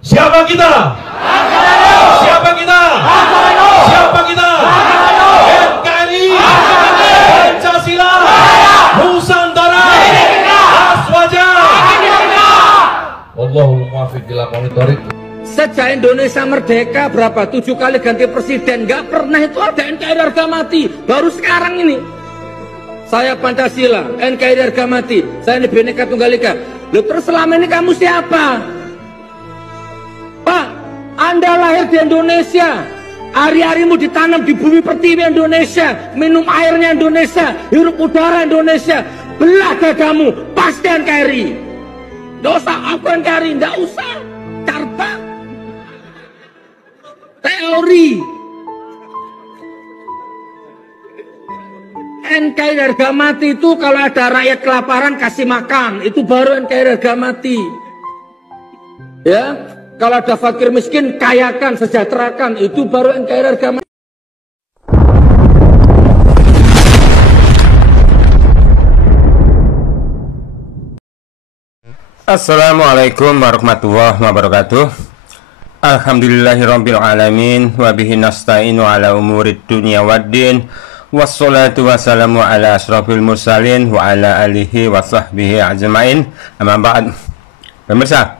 Siapa kita? Siapa kita? Siapa kita? NKRI, Pancasila, Nusantara, Aswaja. Wallahul muwaffiq ila aqwamit thoriq. Sejak Indonesia merdeka berapa? 7 kali ganti presiden, nggak pernah itu ada NKRI harga mati. Baru sekarang ini. Saya Pancasila, NKRI harga mati. Saya ini Bhinneka Tunggal Ika. Loh, terus selama ini kamu siapa? Pak, Anda lahir di Indonesia. Hari-harimu ditanam di bumi pertiwi Indonesia. Minum airnya Indonesia. Hirup udara Indonesia. Belah dadamu, pasti NKRI. Nggak usah aku NKRI, nggak usah. Carta. Teori. NKRI harga mati itu kalau ada rakyat kelaparan kasih makan, itu baru NKRI harga mati. Ya, kalau ada fakir miskin kayakan, sejahterakan, itu baru NKRI harga mati. Assalamualaikum warahmatullahi wabarakatuh. Alhamdulillahirabbil alamin wa bihi nasta'inu ala umurid dunya waddin. Wassalatu wassalamu ala asrafil mursalin wa ala alihi wa sahbihi ajma'in. Amma ba'd. Pemirsa,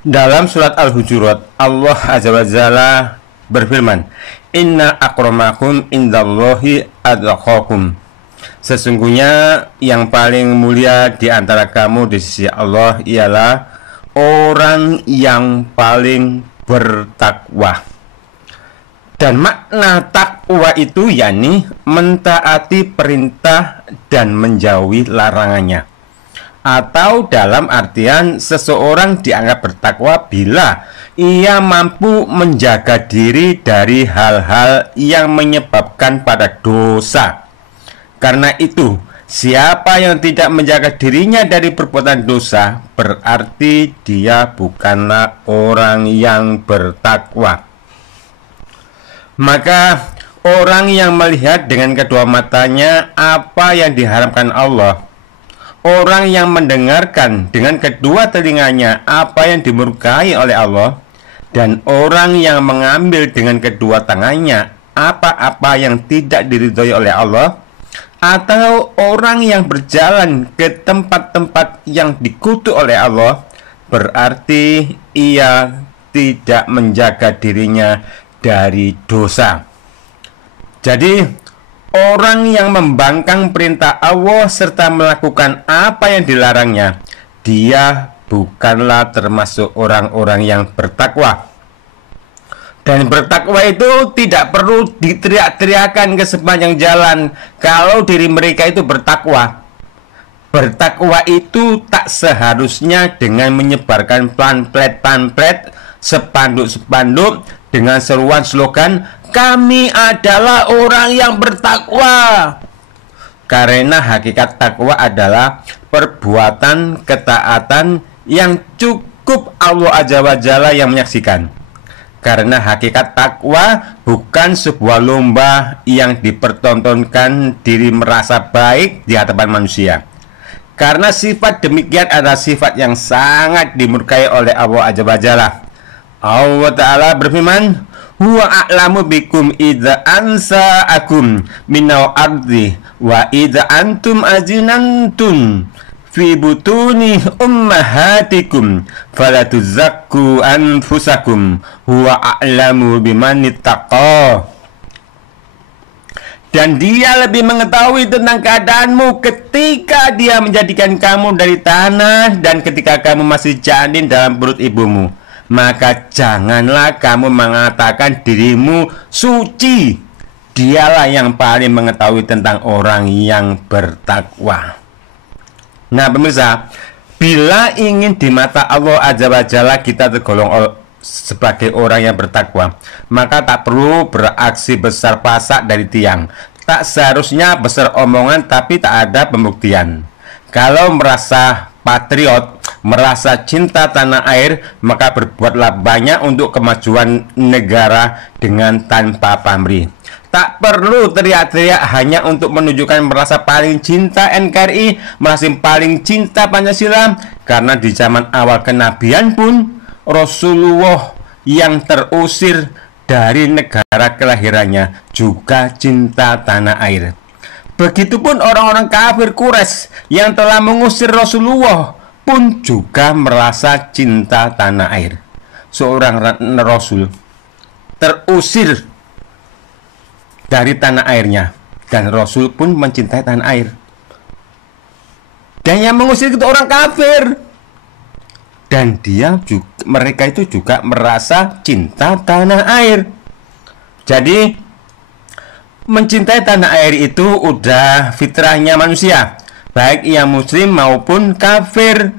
dalam surat Al-Hujurat Allah Azza wa Jalla berfirman, "Inna akramakum indallahi atqakum." Sesungguhnya yang paling mulia di antara kamu di sisi Allah ialah orang yang paling bertakwa. Dan makna takwa itu yakni mentaati perintah dan menjauhi larangannya. Atau dalam artian seseorang dianggap bertakwa bila ia mampu menjaga diri dari hal-hal yang menyebabkan pada dosa. Karena itu, siapa yang tidak menjaga dirinya dari perbuatan dosa, berarti dia bukanlah orang yang bertakwa. Maka orang yang melihat dengan kedua matanya apa yang diharamkan Allah, orang yang mendengarkan dengan kedua telinganya apa yang dimurkai oleh Allah, dan orang yang mengambil dengan kedua tangannya apa-apa yang tidak diridhoi oleh Allah, atau orang yang berjalan ke tempat-tempat yang dikutuk oleh Allah, berarti ia tidak menjaga dirinya dari dosa. Jadi orang yang membangkang perintah Allah serta melakukan apa yang dilarangnya, dia bukanlah termasuk orang-orang yang bertakwa. Dan bertakwa itu tidak perlu diteriak-teriakan ke sepanjang jalan kalau diri mereka itu bertakwa. Bertakwa itu tak seharusnya dengan menyebarkan pamflet-pamflet, spanduk-spanduk dengan seruan slogan, "Kami adalah orang yang bertakwa." Karena hakikat takwa adalah perbuatan ketaatan yang cukup Allah Azza wa Jalla yang menyaksikan. Karena hakikat takwa bukan sebuah lomba yang dipertontonkan diri merasa baik di hadapan manusia. Karena sifat demikian adalah sifat yang sangat dimurkai oleh Allah Azza wa Jalla. Allah Ta'ala berfirman, "Huwa a'lamu bikum idza ansa'akum minal ardi wa idza antum ajinantum fi butuni ummahatikum fala tuzakku anfusakum huwa a'lamu bimanittaqa." Dan dia lebih mengetahui tentang keadaanmu ketika dia menjadikan kamu dari tanah dan ketika kamu masih janin dalam perut ibumu. Maka janganlah kamu mengatakan dirimu suci. Dialah yang paling mengetahui tentang orang yang bertakwa. Nah pemirsa, bila ingin di mata Allah Azza wa Jalla kita tergolong sebagai orang yang bertakwa, maka tak perlu beraksi besar pasak dari tiang. Tak seharusnya besar omongan tapi tak ada pembuktian. Kalau merasa patriot, merasa cinta tanah air, maka berbuatlah banyak untuk kemajuan negara dengan tanpa pamrih. Tak perlu teriak-teriak hanya untuk menunjukkan merasa paling cinta NKRI, merasa paling cinta Pancasila. Karena di zaman awal kenabian pun Rasulullah yang terusir dari negara kelahirannya juga cinta tanah air. Begitupun orang-orang kafir Quraisy yang telah mengusir Rasulullah pun juga merasa cinta tanah air. Seorang Rasul terusir dari tanah airnya, dan Rasul pun mencintai tanah air. Dan yang mengusir itu orang kafir, dan mereka itu juga merasa cinta tanah air. Jadi mencintai tanah air itu udah fitrahnya manusia, baik yang muslim maupun kafir.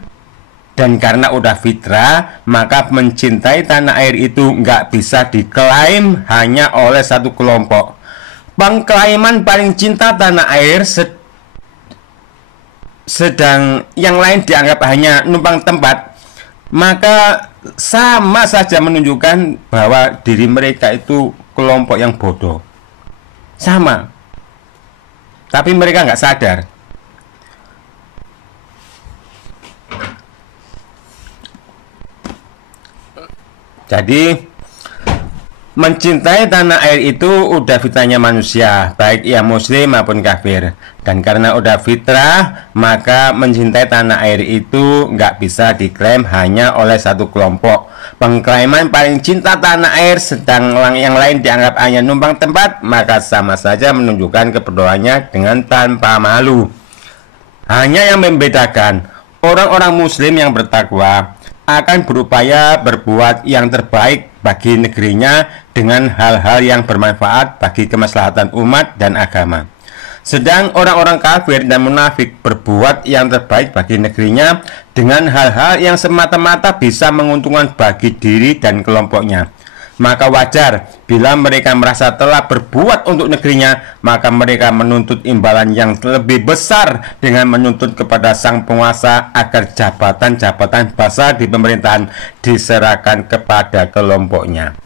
Dan karena udah fitrah, maka mencintai tanah air itu nggak bisa diklaim hanya oleh satu kelompok. Pengklaiman paling cinta tanah air sedang yang lain dianggap hanya numpang tempat, maka sama saja menunjukkan bahwa diri mereka itu kelompok yang bodoh. Sama, tapi mereka nggak sadar. Jadi mencintai tanah air itu udah fitrahnya manusia, baik yang muslim maupun kafir. Dan karena udah fitrah, maka mencintai tanah air itu nggak bisa diklaim hanya oleh satu kelompok. Pengklaiman paling cinta tanah air sedang yang lain dianggap hanya numpang tempat, maka sama saja menunjukkan keberdoanya dengan tanpa malu. Hanya yang membedakan, orang-orang muslim yang bertakwa akan berupaya berbuat yang terbaik bagi negerinya dengan hal-hal yang bermanfaat bagi kemaslahatan umat dan agama. Sedang orang-orang kafir dan munafik berbuat yang terbaik bagi negerinya dengan hal-hal yang semata-mata bisa menguntungkan bagi diri dan kelompoknya. Maka wajar bila mereka merasa telah berbuat untuk negerinya, maka mereka menuntut imbalan yang lebih besar dengan menuntut kepada sang penguasa agar jabatan-jabatan besar di pemerintahan diserahkan kepada kelompoknya.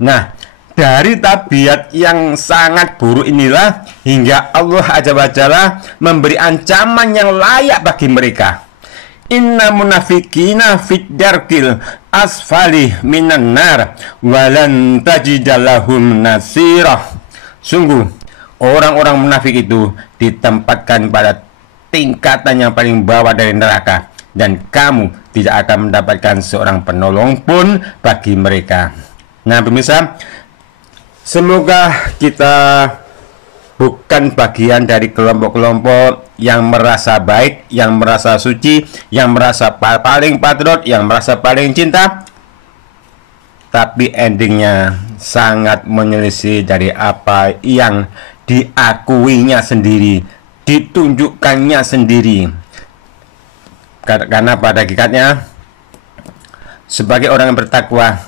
Nah, dari tabiat yang sangat buruk inilah hingga Allah Azza wa Jalla memberi ancaman yang layak bagi mereka. Inna munafikina fid darkil asfali minan nar walan tajidalahum nasirah. Sungguh orang-orang munafik itu ditempatkan pada tingkatan yang paling bawah dari neraka, dan kamu tidak akan mendapatkan seorang penolong pun bagi mereka. Nah pemirsa, semoga kita bukan bagian dari kelompok-kelompok yang merasa baik, yang merasa suci, yang merasa paling patriot, yang merasa paling cinta, tapi endingnya sangat menyelisih dari apa yang diakuinya sendiri, ditunjukkannya sendiri. Karena pada hakikatnya sebagai orang yang bertakwa,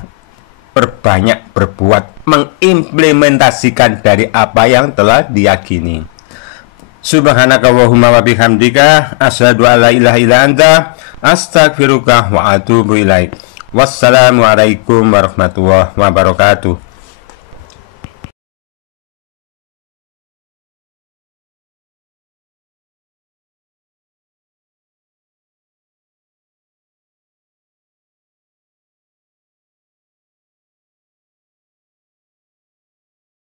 berbanyak berbuat mengimplementasikan dari apa yang telah diyakini. Subhanakallahumma wa bihamdika asyhadu an la ilaha illa anta astaghfiruka wa atubu ilaik. Wassalamualaikum warahmatullahi wabarakatuh.